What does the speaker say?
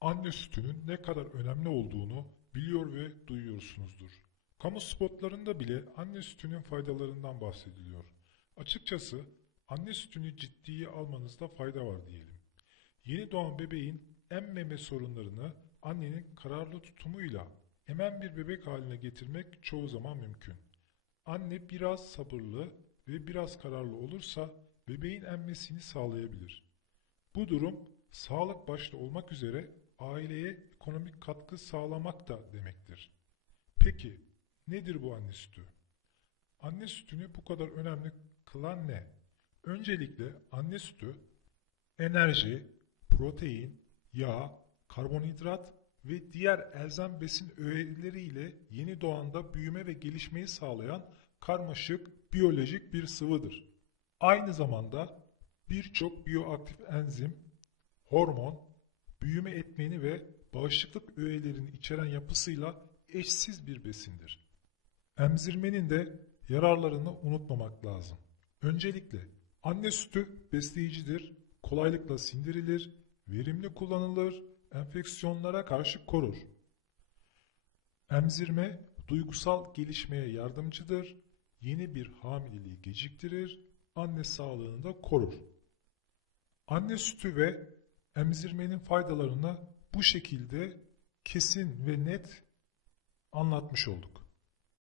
anne sütünün ne kadar önemli olduğunu biliyor ve duyuyorsunuzdur. Kamu spotlarında bile anne sütünün faydalarından bahsediliyor. Açıkçası anne sütünü ciddiye almanızda fayda var diyelim. Yeni doğan bebeğin emmeme sorunlarını annenin kararlı tutumuyla emen bir bebek haline getirmek çoğu zaman mümkün. Anne biraz sabırlı ve biraz kararlı olursa bebeğin emmesini sağlayabilir. Bu durum sağlık başta olmak üzere aileye ekonomik katkı sağlamak da demektir. Peki nedir bu anne sütü? Anne sütünü bu kadar önemli kılan ne? Öncelikle anne sütü enerji, protein, yağ, karbonhidrat ve diğer elzem besin öğeleriyle yeni doğanda büyüme ve gelişmeyi sağlayan karmaşık biyolojik bir sıvıdır. Aynı zamanda birçok biyoaktif enzim, hormon, büyüme etmeni ve bağışıklık öğelerini içeren yapısıyla eşsiz bir besindir. Emzirmenin de yararlarını unutmamak lazım. Öncelikle anne sütü besleyicidir, kolaylıkla sindirilir, verimli kullanılır, enfeksiyonlara karşı korur. Emzirme duygusal gelişmeye yardımcıdır, yeni bir hamileliği geciktirir, anne sağlığını da korur. Anne sütü ve emzirmenin faydalarını bu şekilde kesin ve net anlatmış olduk.